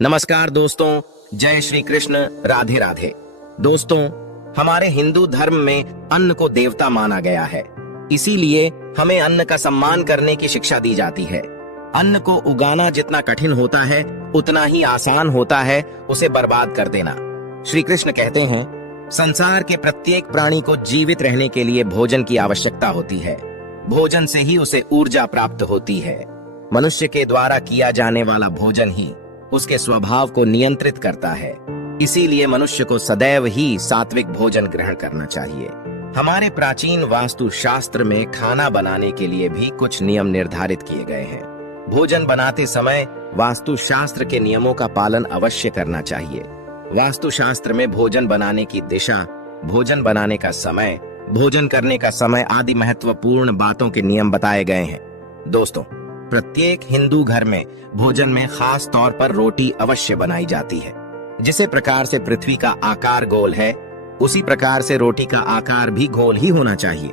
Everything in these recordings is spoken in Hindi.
नमस्कार दोस्तों, जय श्री कृष्ण, राधे राधे। दोस्तों, हमारे हिंदू धर्म में अन्न को देवता माना गया है, इसीलिए हमें अन्न का सम्मान करने की शिक्षा दी जाती है। अन्न को उगाना जितना कठिन होता है उतना ही आसान होता है उसे बर्बाद कर देना। श्री कृष्ण कहते हैं, संसार के प्रत्येक प्राणी को जीवित रहने के लिए भोजन की आवश्यकता होती है। भोजन से ही उसे ऊर्जा प्राप्त होती है। मनुष्य के द्वारा किया जाने वाला भोजन ही उसके स्वभाव को नियंत्रित करता है। इसीलिए मनुष्य को सदैव ही सात्विक भोजन ग्रहण करना चाहिए। हमारे प्राचीन वास्तु शास्त्र में खाना बनाने के लिए भी कुछ नियम निर्धारित किए गए हैं। भोजन बनाते समय वास्तु शास्त्र के नियमों का पालन अवश्य करना चाहिए। वास्तु शास्त्र में भोजन बनाने की दिशा, भोजन बनाने का समय, भोजन करने का समय आदि महत्वपूर्ण बातों के नियम बताए गए हैं। दोस्तों, प्रत्येक हिंदू घर में भोजन में खास तौर पर रोटी अवश्य बनाई जाती है। जिस प्रकार से पृथ्वी का आकार गोल है, उसी प्रकार से रोटी का आकार भी गोल ही होना चाहिए।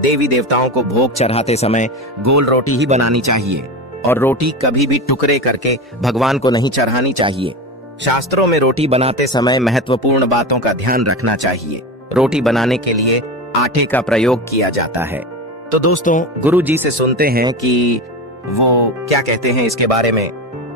देवी देवताओं को भोग चढ़ाते समय गोल रोटी ही बनानी चाहिए और रोटी कभी भी टुकड़े करके भगवान को नहीं चढ़ानी चाहिए। शास्त्रों में रोटी बनाते समय महत्वपूर्ण बातों का ध्यान रखना चाहिए। रोटी बनाने के लिए आटे का प्रयोग किया जाता है। तो दोस्तों, गुरु जी से सुनते हैं कि वो क्या कहते हैं इसके बारे में।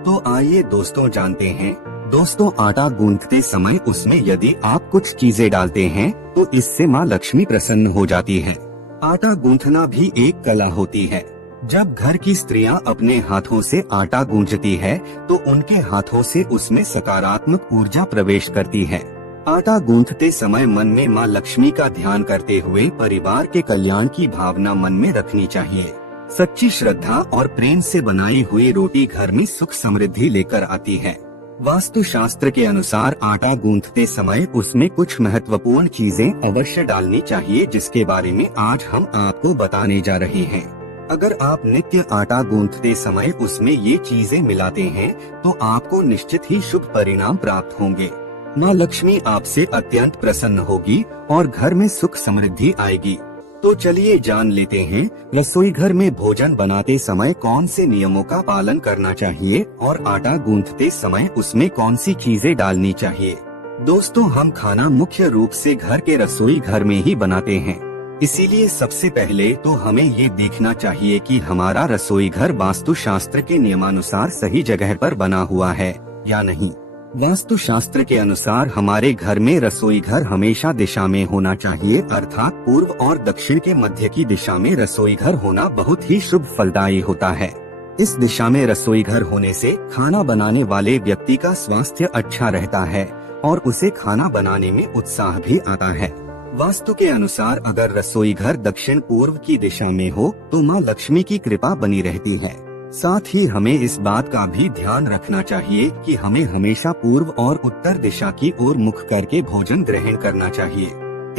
तो आइए दोस्तों जानते हैं। दोस्तों, आटा गूंथते समय उसमें यदि आप कुछ चीजें डालते हैं तो इससे माँ लक्ष्मी प्रसन्न हो जाती है। आटा गूंथना भी एक कला होती है। जब घर की स्त्रियां अपने हाथों से आटा गूंथती है तो उनके हाथों से उसमें सकारात्मक ऊर्जा प्रवेश करती है। आटा गूंथते समय मन में माँ लक्ष्मी का ध्यान करते हुए परिवार के कल्याण की भावना मन में रखनी चाहिए। सच्ची श्रद्धा और प्रेम से बनाई हुई रोटी घर में सुख समृद्धि लेकर आती है। वास्तु शास्त्र के अनुसार आटा गूंथते समय उसमें कुछ महत्वपूर्ण चीजें अवश्य डालनी चाहिए, जिसके बारे में आज हम आपको बताने जा रहे हैं। अगर आप नित्य आटा गूंथते समय उसमें ये चीजें मिलाते हैं तो आपको निश्चित ही शुभ परिणाम प्राप्त होंगे। माँ लक्ष्मी आपसे अत्यंत प्रसन्न होगी और घर में सुख समृद्धि आएगी। तो चलिए जान लेते हैं रसोई घर में भोजन बनाते समय कौन से नियमों का पालन करना चाहिए और आटा गूंथते समय उसमें कौन सी चीजें डालनी चाहिए। दोस्तों, हम खाना मुख्य रूप से घर के रसोई घर में ही बनाते हैं, इसीलिए सबसे पहले तो हमें ये देखना चाहिए कि हमारा रसोई घर वास्तु शास्त्र के नियमानुसार सही जगह पर बना हुआ है या नहीं। वास्तु शास्त्र के अनुसार हमारे घर में रसोई घर हमेशा दिशा में होना चाहिए, अर्थात पूर्व और दक्षिण के मध्य की दिशा में रसोई घर होना बहुत ही शुभ फलदायी होता है। इस दिशा में रसोई घर होने से खाना बनाने वाले व्यक्ति का स्वास्थ्य अच्छा रहता है और उसे खाना बनाने में उत्साह भी आता है। वास्तु के अनुसार अगर रसोई घर दक्षिण पूर्व की दिशा में हो तो माँ लक्ष्मी की कृपा बनी रहती है। साथ ही हमें इस बात का भी ध्यान रखना चाहिए कि हमें हमेशा पूर्व और उत्तर दिशा की ओर मुख करके भोजन ग्रहण करना चाहिए।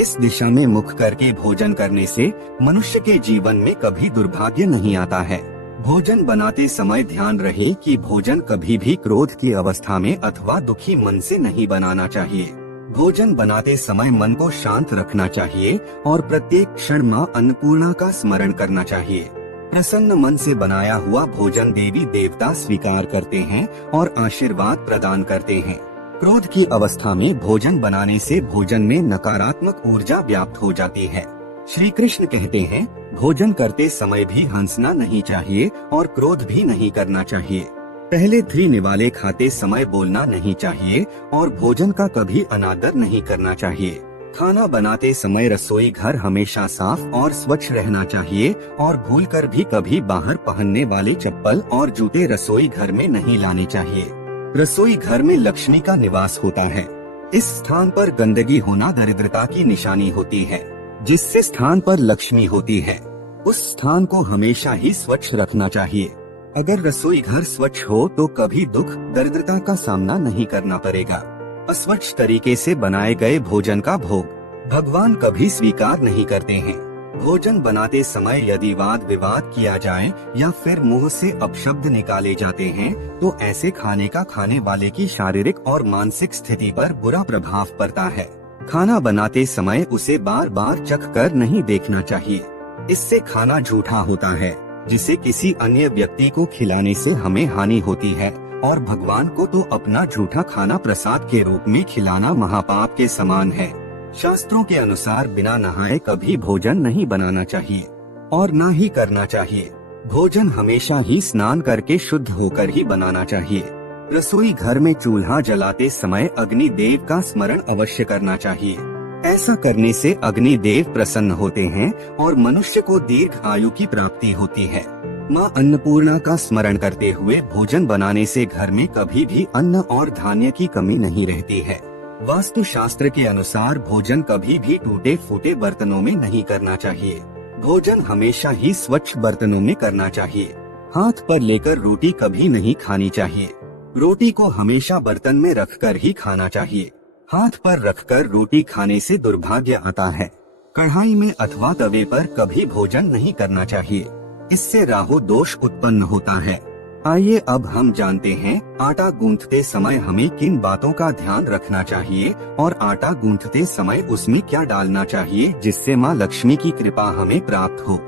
इस दिशा में मुख करके भोजन करने से मनुष्य के जीवन में कभी दुर्भाग्य नहीं आता है। भोजन बनाते समय ध्यान रहे कि भोजन कभी भी क्रोध की अवस्था में अथवा दुखी मन से नहीं बनाना चाहिए। भोजन बनाते समय मन को शांत रखना चाहिए और प्रत्येक क्षण माँ अन्नपूर्णा का स्मरण करना चाहिए। प्रसन्न मन से बनाया हुआ भोजन देवी देवता स्वीकार करते हैं और आशीर्वाद प्रदान करते हैं। क्रोध की अवस्था में भोजन बनाने से भोजन में नकारात्मक ऊर्जा व्याप्त हो जाती है। श्री कृष्ण कहते हैं, भोजन करते समय भी हंसना नहीं चाहिए और क्रोध भी नहीं करना चाहिए। पहले 3 निवाले खाते समय बोलना नहीं चाहिए और भोजन का कभी अनादर नहीं करना चाहिए। खाना बनाते समय रसोई घर हमेशा साफ और स्वच्छ रहना चाहिए और भूलकर भी कभी बाहर पहनने वाले चप्पल और जूते रसोई घर में नहीं लाने चाहिए। रसोई घर में लक्ष्मी का निवास होता है। इस स्थान पर गंदगी होना दरिद्रता की निशानी होती है। जिससे स्थान पर लक्ष्मी होती है उस स्थान को हमेशा ही स्वच्छ रखना चाहिए। अगर रसोई घर स्वच्छ हो तो कभी दुख दरिद्रता का सामना नहीं करना पड़ेगा। अस्वच्छ तरीके से बनाए गए भोजन का भोग भगवान कभी स्वीकार नहीं करते हैं। भोजन बनाते समय यदि वाद विवाद किया जाए या फिर मुंह से अपशब्द निकाले जाते हैं तो ऐसे खाने का खाने वाले की शारीरिक और मानसिक स्थिति पर बुरा प्रभाव पड़ता है। खाना बनाते समय उसे बार बार चख कर नहीं देखना चाहिए। इससे खाना झूठा होता है, जिसे किसी अन्य व्यक्ति को खिलाने से हमें हानि होती है और भगवान को तो अपना झूठा खाना प्रसाद के रूप में खिलाना महापाप के समान है। शास्त्रों के अनुसार बिना नहाए कभी भोजन नहीं बनाना चाहिए और ना ही करना चाहिए। भोजन हमेशा ही स्नान करके शुद्ध होकर ही बनाना चाहिए। रसोई घर में चूल्हा जलाते समय अग्नि देव का स्मरण अवश्य करना चाहिए। ऐसा करने से अग्नि देव प्रसन्न होते हैं और मनुष्य को दीर्घ आयु की प्राप्ति होती है। माँ अन्नपूर्णा का स्मरण करते हुए भोजन बनाने से घर में कभी भी अन्न और धान्य की कमी नहीं रहती है। वास्तु शास्त्र के अनुसार भोजन कभी भी टूटे फूटे बर्तनों में नहीं करना चाहिए। भोजन हमेशा ही स्वच्छ बर्तनों में करना चाहिए। हाथ पर लेकर रोटी कभी नहीं खानी चाहिए। रोटी को हमेशा बर्तन में रखकर ही खाना चाहिए। हाथ पर रखकर रोटी खाने से दुर्भाग्य आता है। कढ़ाई में अथवा तवे पर कभी भोजन नहीं करना चाहिए, इससे राहु दोष उत्पन्न होता है। आइए अब हम जानते हैं आटा गूंथते समय हमें किन बातों का ध्यान रखना चाहिए और आटा गूंथते समय उसमें क्या डालना चाहिए जिससे माँ लक्ष्मी की कृपा हमें प्राप्त हो।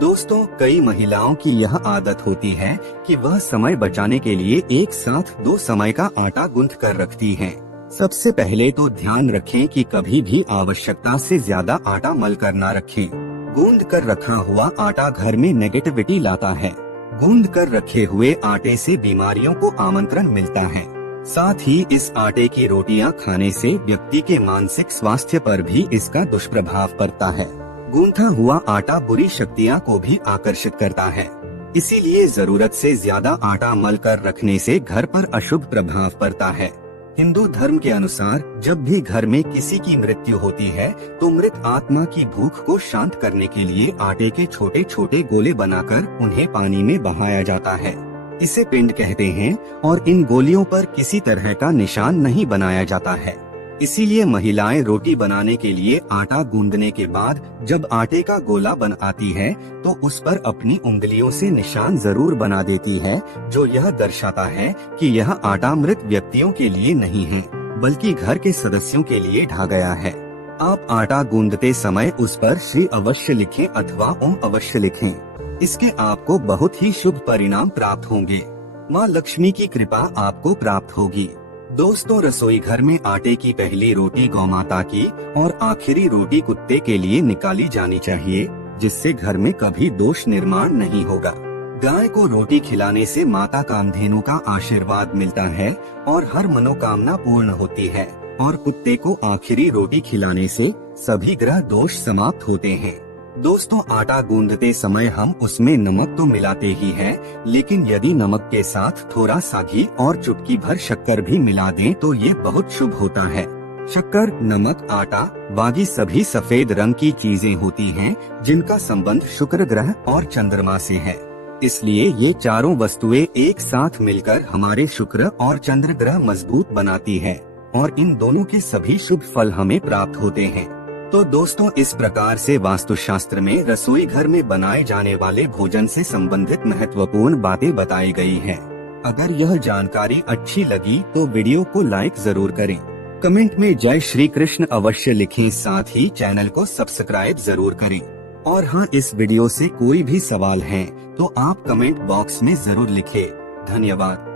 दोस्तों, कई महिलाओं की यह आदत होती है कि वह समय बचाने के लिए एक साथ 2 समय का आटा गूंथ कर रखती हैं। सबसे पहले तो ध्यान रखें कि कभी भी आवश्यकता से ज्यादा आटा मल कर ना रखें। गूंद कर रखा हुआ आटा घर में नेगेटिविटी लाता है। गूंद कर रखे हुए आटे से बीमारियों को आमंत्रण मिलता है। साथ ही इस आटे की रोटियां खाने से व्यक्ति के मानसिक स्वास्थ्य पर भी इसका दुष्प्रभाव पड़ता है। गूंथा हुआ आटा बुरी शक्तियां को भी आकर्षित करता है, इसीलिए जरूरत से ज्यादा आटा मल कर रखने से घर पर अशुभ प्रभाव पड़ता है। हिंदू धर्म के अनुसार जब भी घर में किसी की मृत्यु होती है तो मृत आत्मा की भूख को शांत करने के लिए आटे के छोटे छोटे गोले बनाकर उन्हें पानी में बहाया जाता है। इसे पिंड कहते हैं और इन गोलियों पर किसी तरह का निशान नहीं बनाया जाता है। इसीलिए महिलाएं रोटी बनाने के लिए आटा गूंदने के बाद जब आटे का गोला बन आती है तो उस पर अपनी उंगलियों से निशान जरूर बना देती है, जो यह दर्शाता है कि यह आटा मृत व्यक्तियों के लिए नहीं है बल्कि घर के सदस्यों के लिए ढा गया है। आप आटा गूंदते समय उस पर श्री अवश्य लिखें अथवा ओम अवश्य लिखें। इसके आपको बहुत ही शुभ परिणाम प्राप्त होंगे। माँ लक्ष्मी की कृपा आपको प्राप्त होगी। दोस्तों, रसोई घर में आटे की पहली रोटी गौमाता की और आखिरी रोटी कुत्ते के लिए निकाली जानी चाहिए, जिससे घर में कभी दोष निर्माण नहीं होगा। गाय को रोटी खिलाने से माता कामधेनु का आशीर्वाद मिलता है और हर मनोकामना पूर्ण होती है, और कुत्ते को आखिरी रोटी खिलाने से सभी ग्रह दोष समाप्त होते हैं। दोस्तों, आटा गूंदते समय हम उसमें नमक तो मिलाते ही हैं, लेकिन यदि नमक के साथ थोड़ा सा घी और चुटकी भर शक्कर भी मिला दें तो ये बहुत शुभ होता है। शक्कर, नमक, आटा, बाकी सभी सफेद रंग की चीजें होती हैं, जिनका संबंध शुक्र ग्रह और चंद्रमा से है। इसलिए ये चारों वस्तुएं एक साथ मिलकर हमारे शुक्र और चंद्र ग्रह मजबूत बनाती है और इन दोनों के सभी शुभ फल हमें प्राप्त होते हैं। तो दोस्तों, इस प्रकार से वास्तुशास्त्र में रसोई घर में बनाए जाने वाले भोजन से संबंधित महत्वपूर्ण बातें बताई गई हैं। अगर यह जानकारी अच्छी लगी तो वीडियो को लाइक जरूर करें, कमेंट में जय श्री कृष्ण अवश्य लिखें, साथ ही चैनल को सब्सक्राइब जरूर करें। और हाँ, इस वीडियो से कोई भी सवाल है तो आप कमेंट बॉक्स में जरूर लिखें। धन्यवाद।